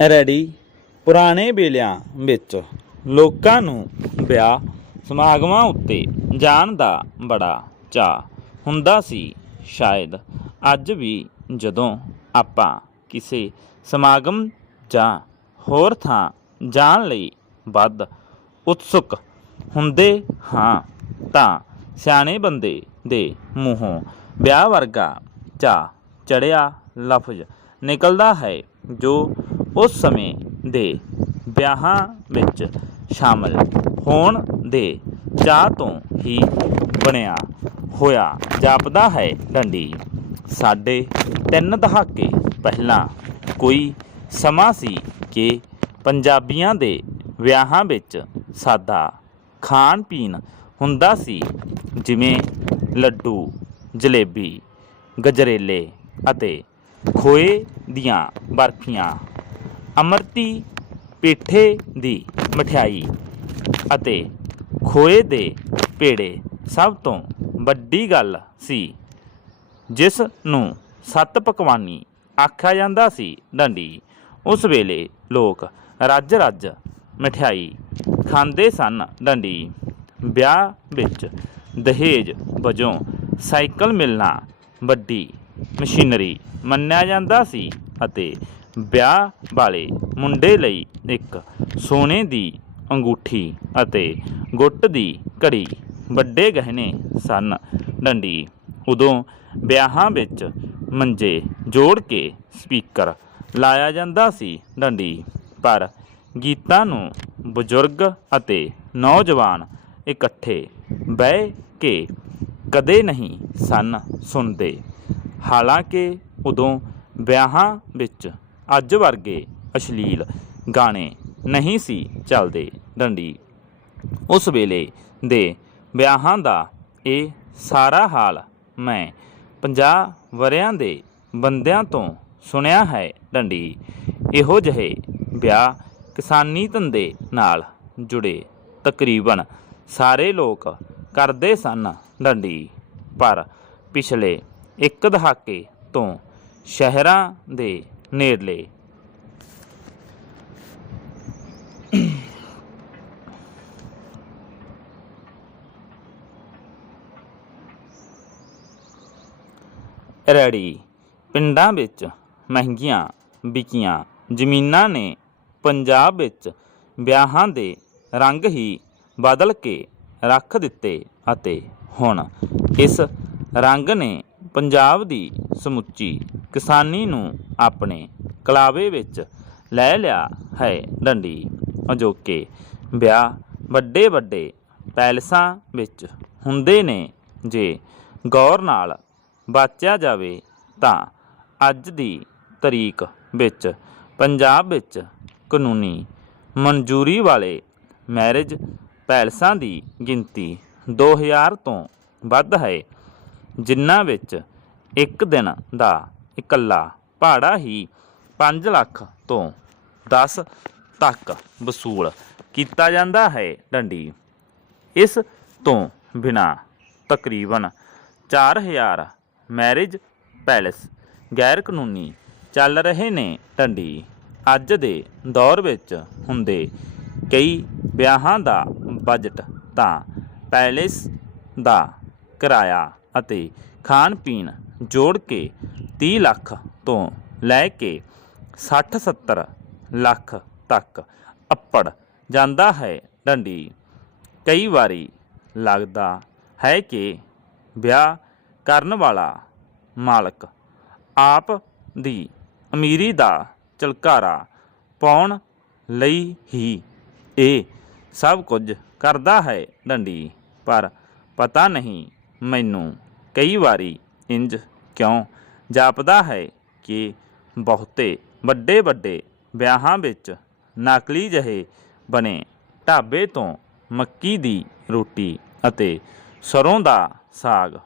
Ready. ਪੁਰਾਣੇ ਵੇਲਿਆਂ ਵਿੱਚ ਲੋਕਾਂ ਨੂੰ ਵਿਆਹ ਸਮਾਗਮਾਂ ਉੱਤੇ ਜਾਣ ਦਾ ਬੜਾ ਚਾਅ ਹੁੰਦਾ ਸੀ। ਸ਼ਾਇਦ ਅੱਜ ਵੀ ਜਦੋਂ ਆਪਾਂ ਕਿਸੇ ਸਮਾਗਮ ਜਾਂ ਹੋਰ ਥਾਂ ਜਾਣ ਲਈ ਵੱਧ ਉਤਸੁਕ ਹੁੰਦੇ ਹਾਂ, ਤਾਂ ਸਿਆਣੇ ਬੰਦੇ ਦੇ ਮੂੰਹੋਂ ਵਿਆਹ ਵਰਗਾ ਚਾ ਚੜਿਆ ਲਫ਼ਜ਼ ਨਿਕਲਦਾ ਹੈ, ਜੋ ਉਸ ਸਮੇਂ ਦੇ ਵਿਆਹਾਂ ਵਿੱਚ ਸ਼ਾਮਲ ਹੋਣ ਦੇ ਚਾਹ ਤੋਂ ਹੀ ਬਣਿਆ ਹੋਇਆ ਜਾਪਦਾ ਹੈ ਡੰਡੀ। ਸਾਡੇ ਤਿੰਨ ਦਹਾਕੇ ਪਹਿਲਾਂ ਕੋਈ ਸਮਾਂ ਸੀ ਕਿ ਪੰਜਾਬੀਆਂ ਦੇ ਵਿਆਹਾਂ ਵਿੱਚ ਸਾਦਾ ਖਾਣ ਪੀਣ ਹੁੰਦਾ ਸੀ, ਜਿਵੇਂ ਲੱਡੂ, ਜਲੇਬੀ, ਗਜਰੇਲੇ ਅਤੇ ਖੋਏ ਦੀਆਂ ਬਰਫੀਆਂ। ਅਮਰਤੀ ਪੇਠੇ ਦੀ ਮਠਿਆਈ ਅਤੇ ਖੋਏ ਦੇ ਪੇੜੇ ਸਭ ਤੋਂ ਵੱਡੀ ਗੱਲ ਸੀ, ਜਿਸ ਨੂੰ ਸੱਤ ਪਕਵਾਨੀ ਆਖਿਆ ਜਾਂਦਾ ਸੀ ਡੰਡੀ। ਉਸ ਵੇਲੇ ਲੋਕ ਰੱਜ ਰੱਜ ਮਠਿਆਈ ਖਾਂਦੇ ਸਨ ਡੰਡੀ। ਵਿਆਹ ਵਿੱਚ ਦਹੇਜ ਵਜੋਂ ਸਾਈਕਲ ਮਿਲਣਾ ਵੱਡੀ ਮਸ਼ੀਨਰੀ ਮੰਨਿਆ ਜਾਂਦਾ ਸੀ ਅਤੇ ਵਿਆਹ ਵਾਲੇ ਮੁੰਡੇ ਲਈ ਇੱਕ ਸੋਨੇ ਦੀ ਅੰਗੂਠੀ ਅਤੇ ਗੁੱਟ ਦੀ ਘੜੀ ਵੱਡੇ ਗਹਿਣੇ ਸਨ। ਡੰਡੀ ਉਦੋਂ ਵਿਆਹਾਂ ਵਿੱਚ ਮੰਜੇ ਜੋੜ ਕੇ ਸਪੀਕਰ ਲਾਇਆ ਜਾਂਦਾ ਸੀ ਡੰਡੀ, ਪਰ ਗੀਤਾਂ ਨੂੰ ਬਜ਼ੁਰਗ ਅਤੇ ਨੌਜਵਾਨ ਇਕੱਠੇ ਬਹਿ ਕੇ ਕਦੇ ਨਹੀਂ ਸਨ ਸੁਣਦੇ। ਹਾਲਾਂਕਿ ਉਦੋਂ ਵਿਆਹਾਂ ਵਿੱਚ ਅੱਜ ਵਰਗੇ ਅਸ਼ਲੀਲ ਗਾਣੇ ਨਹੀਂ ਸੀ ਚੱਲਦੇ ਡੰਡੀ। ਉਸ ਵੇਲੇ ਦੇ ਵਿਆਹਾਂ ਦਾ ਇਹ ਸਾਰਾ ਹਾਲ ਮੈਂ 50 ਵਰਿਆਂ ਦੇ ਬੰਦਿਆਂ ਤੋਂ ਸੁਣਿਆ ਹੈ ਡੰਡੀ। ਇਹੋ ਜਿਹੇ ਵਿਆਹ ਕਿਸਾਨੀ ਧੰਦੇ ਨਾਲ ਜੁੜੇ ਤਕਰੀਬਨ ਸਾਰੇ ਲੋਕ ਕਰਦੇ ਸਨ ਡੰਡੀ। ਪਰ ਪਿਛਲੇ ਇੱਕ ਦਹਾਕੇ ਤੋਂ ਸ਼ਹਿਰਾਂ ਦੇ ਨੇੜਲੇ ਰੈੜੀ ਪਿੰਡਾਂ ਵਿੱਚ ਮਹਿੰਗੀਆਂ ਵਿਕੀਆਂ ਜ਼ਮੀਨਾਂ ਨੇ ਪੰਜਾਬ ਵਿੱਚ ਵਿਆਹਾਂ ਦੇ ਰੰਗ ਹੀ ਬਦਲ ਕੇ ਰੱਖ ਦਿੱਤੇ ਅਤੇ ਹੁਣ ਇਸ ਰੰਗ ਨੇ ਪੰਜਾਬ ਦੀ ਸਮੁੱਚੀ ਕਿਸਾਨੀ ਨੂੰ ਆਪਣੇ ਕਲਾਵੇ ਵਿੱਚ ਲੈ ਲਿਆ ਹੈ ਡੰਡੀ। ਅਜੋਕੇ ਵਿਆਹ ਵੱਡੇ ਵੱਡੇ ਪੈਲਸਾਂ ਵਿੱਚ ਹੁੰਦੇ ਨੇ। ਜੇ ਗੌਰ ਨਾਲ ਬਾਚਿਆ ਜਾਵੇ ਤਾਂ ਅੱਜ ਦੀ ਤਰੀਕ ਵਿੱਚ ਪੰਜਾਬ ਵਿੱਚ ਕਾਨੂੰਨੀ ਮਨਜ਼ੂਰੀ ਵਾਲੇ ਮੈਰਿਜ ਪੈਲਸਾਂ ਦੀ ਗਿਣਤੀ 2000 ਤੋਂ ਵੱਧ ਹੈ, ਜਿਨ੍ਹਾਂ ਵਿੱਚ ਇੱਕ ਦਿਨ ਦਾ ਇਕੱਲਾ ਭਾੜਾ ਹੀ 5 ਲੱਖ ਤੋਂ 10 ਤੱਕ ਵਸੂਲ ਕੀਤਾ ਜਾਂਦਾ ਹੈ ਡੰਡੀ। ਇਸ ਤੋਂ ਬਿਨਾ ਤਕਰੀਬਨ 4000 ਮੈਰਿਜ ਪੈਲਸ ਗੈਰ ਕਾਨੂੰਨੀ ਚੱਲ ਰਹੇ ਨੇ ਡੰਡੀ। ਅੱਜ ਦੇ ਦੌਰ ਵਿੱਚ ਹੁੰਦੇ ਕਈ ਵਿਆਹਾਂ ਦਾ ਬਜਟ ਤਾਂ ਪੈਲੇਸ ਦਾ ਕਿਰਾਇਆ ਅਤੇ ਖਾਣ ਪੀਣ ਜੋੜ ਕੇ 30 ਲੱਖ ਤੋਂ ਲੈ ਕੇ 60 70 ਲੱਖ ਤੱਕ ਅੱਪੜ ਜਾਂਦਾ ਹੈ। ਡੰਡੀ, ਕਈ ਵਾਰੀ ਲੱਗਦਾ ਹੈ ਕਿ ਵਿਆਹ ਕਰਨ ਵਾਲਾ ਮਾਲਕ ਆਪ ਦੀ ਅਮੀਰੀ ਦਾ ਝਲਕਾਰਾ ਪਾਉਣ ਲਈ ਹੀ ਇਹ ਸਭ ਕੁਝ ਕਰਦਾ ਹੈ ਡੰਡੀ, ਪਰ ਪਤਾ ਨਹੀਂ ਮੈਨੂੰ ਕਈ ਵਾਰੀ ਇੰਜ ਕਿਉਂ ਜਾਪਦਾ ਹੈ ਕਿ ਬਹੁਤੇ ਵੱਡੇ ਵੱਡੇ ਵਿਆਹਾਂ ਵਿੱਚ ਨਕਲੀ ਜਿਹੇ ਬਣੇ ਢਾਬੇ ਤੋਂ ਮੱਕੀ ਦੀ ਰੋਟੀ ਅਤੇ ਸਰੋਂ ਦਾ ਸਾਗ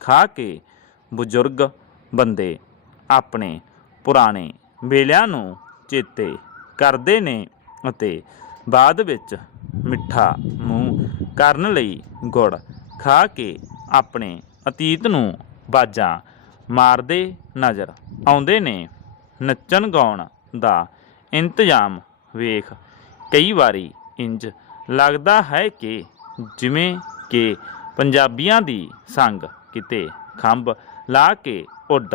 ਖਾ ਕੇ ਬਜ਼ੁਰਗ ਬੰਦੇ ਆਪਣੇ ਪੁਰਾਣੇ ਵੇਲਿਆਂ ਨੂੰ ਚੇਤੇ ਕਰਦੇ ਨੇ ਅਤੇ ਬਾਅਦ ਵਿੱਚ ਮਿੱਠਾ ਮੂੰਹ ਕਰਨ ਲਈ ਗੁੜ ਖਾ ਕੇ ਆਪਣੇ ਅਤੀਤ ਨੂੰ ਬਾਜਾਂ ਮਾਰਦੇ ਨਜ਼ਰ ਆਉਂਦੇ ਨੇ। ਨੱਚਣ ਗਾਉਣ ਦਾ ਇੰਤਜ਼ਾਮ ਵੇਖ ਕਈ ਵਾਰੀ ਇੰਜ ਲੱਗਦਾ ਹੈ ਕਿ ਜਿਵੇਂ ਕਿ ਪੰਜਾਬੀਆਂ ਦੀ ਸੰਗ ਕਿਤੇ ਖੰਭ ਲਾ ਕੇ ਉੱਡ